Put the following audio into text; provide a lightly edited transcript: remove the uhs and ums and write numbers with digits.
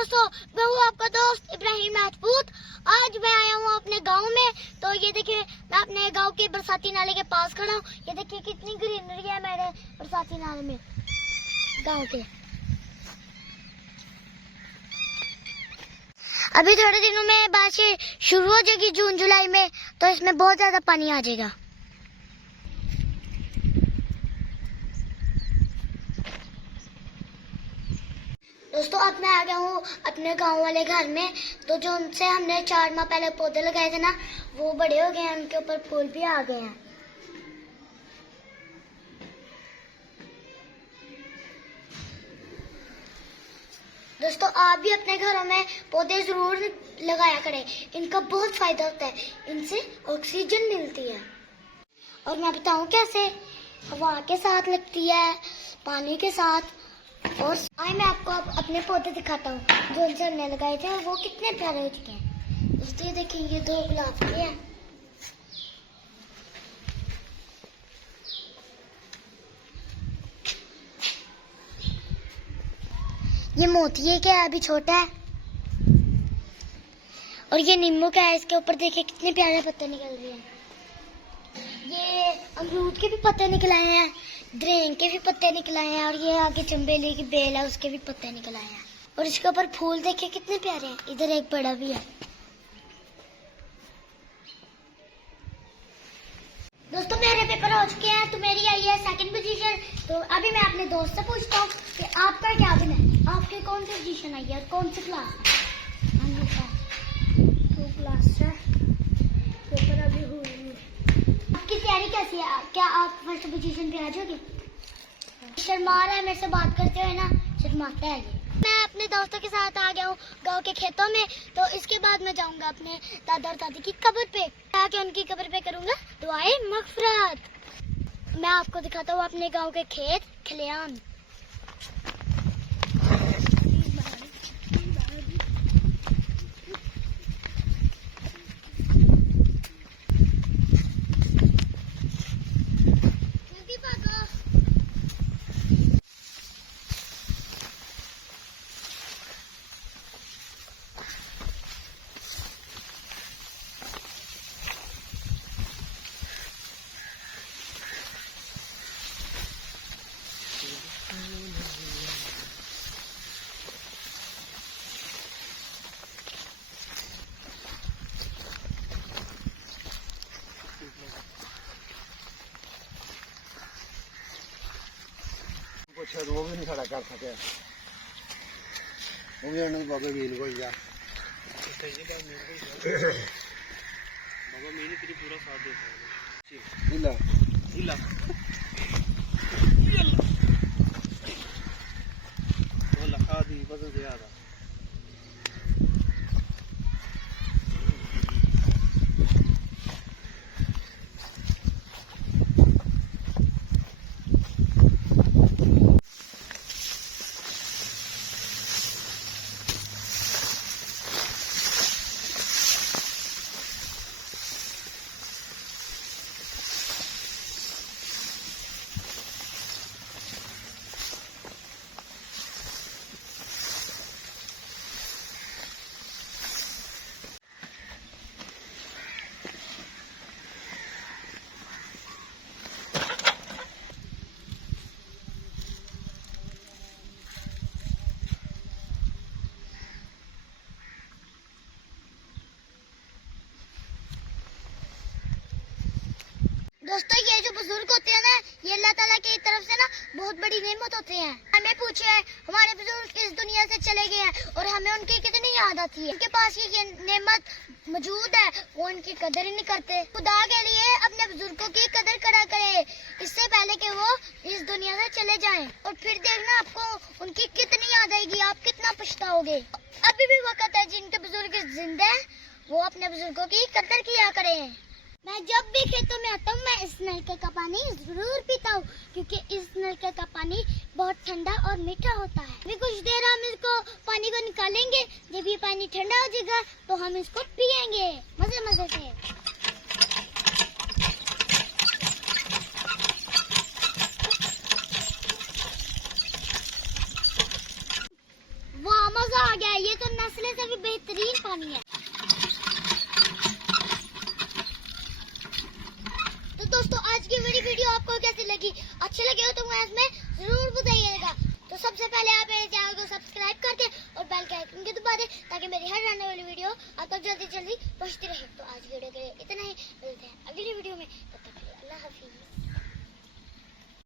दोस्तों, मैं हूँ आपका दोस्त इब्राहिम राजपूत। आज मैं आया हूँ अपने गांव में। तो ये देखिए, मैं अपने गांव के बरसाती नाले के पास खड़ा हूँ। ये देखिए कितनी ग्रीनरी है मेरे बरसाती नाले में, गांव के। अभी थोड़े दिनों में बारिश शुरू हो जाएगी, जून जुलाई में, तो इसमें बहुत ज्यादा पानी आ जाएगा। दोस्तों, अब मैं आ गया हूँ अपने गांव वाले घर में। तो जो उनसे हमने 4 माह पहले पौधे लगाए थे ना, वो बड़े हो गए हैं, उनके ऊपर फूल भी आ गए हैं। दोस्तों, आप भी अपने घरों में पौधे जरूर लगाया करें। इनका बहुत फायदा होता है, इनसे ऑक्सीजन मिलती है। और मैं बताऊं कैसे? हवा के साथ लगती है, पानी के साथ। और आज मैं आपको अपने पौधे दिखाता हूँ जो उनसे हमने लगाए थे, और वो कितने प्यारे हो चुके हैं। दोस्तों, ये देखिए, ये 2 गुलाब के हैं। ये मोती है, क्या अभी छोटा है। और ये नींबू का है, इसके ऊपर देखिए कितने प्यारे पत्ते निकल रहे हैं। ये अमरूद के भी पत्ते निकल आए हैं, द्रेंग के भी पत्ते निकल आए हैं, और ये आगे चंबेली की बेल है, उसके भी पत्ते निकल आए हैं। और इसके ऊपर फूल देखिए कितने प्यारे हैं। इधर एक बड़ा भी है। दोस्तों, मेरे पेपर हो चुके हैं, तो मेरी आई है 2nd पोजीशन। तो अभी मैं अपने दोस्त से पूछता हूँ कि आपका क्या दिन है, आपके कौन सी पोजीशन आई है और कौन सी क्लास है। 2 क्लास है, पेपर अभी हुई नहीं। आपकी तैयारी कैसी है? क्या आप 1st पोजीशन पे आ जाओगे? शर्मा रहा है मेरे से बात करते हुए ना, शर्माता है ये। मैं अपने दोस्तों के साथ आ गया हूँ गांव के खेतों में। तो इसके बाद मैं जाऊंगा अपने दादा और दादी की कब्र पे, आके उनकी कब्र पे करूंगा दुआए मगफिरत। मैं आपको दिखाता हूँ अपने गांव के खेत खलियान। शायद वो भी नहीं खड़ा कर सके, वो भी उन्होंने बाबा मील को जा बाबा मील तेरी पूरा साथ देता है। इला इला वो लखा दी बस गया था। दोस्तों, ये जो बुजुर्ग होते हैं ना, ये अल्लाह ताला की तरफ से ना बहुत बड़ी नेमत होते हैं। हमें पूछे, हमारे बुजुर्ग इस दुनिया से चले गए हैं और हमें उनकी कितनी याद आती है। उनके पास ये नेमत मौजूद है, वो उनकी कदर ही नहीं करते। खुदा के लिए अपने बुजुर्गों की कदर करा करे, इससे पहले कि वो इस दुनिया से चले जाएं। और फिर देखना आपको उनकी कितनी याद आएगी, आप कितना पछताओगे। अभी भी वक्त है, जिनके बुजुर्ग जिंदा है वो अपने बुजुर्गों की कदर किया करें। मैं जब भी खेतों में आता हूँ, मैं इस नलके का पानी जरूर पीता हूँ, क्योंकि इस नलके का पानी बहुत ठंडा और मीठा होता है। अभी कुछ देर हम इसको पानी को निकालेंगे, जब ये पानी ठंडा हो जाएगा तो हम इसको पियेंगे मजे मजे से। वाह, मजा आ गया है। ये तो नस्ले से भी बेहतरीन पानी है। तो दोस्तों आज की मेरी वीडियो आपको कैसी लगी? अच्छी लगी हो तो कमेंट्स में जरूर बताइएगा। तो सबसे पहले आप मेरे चैनल को सब्सक्राइब कर दें और बेल के आइकन को दबा दें ताकि मेरी हर आने वाली वीडियो आप तक जल्दी जल्दी पहुंचती रहे। तो आज की वीडियो के लिए इतना ही, मिलते हैं अगली वीडियो में, तब तक के लिए अल्लाह हाफिज।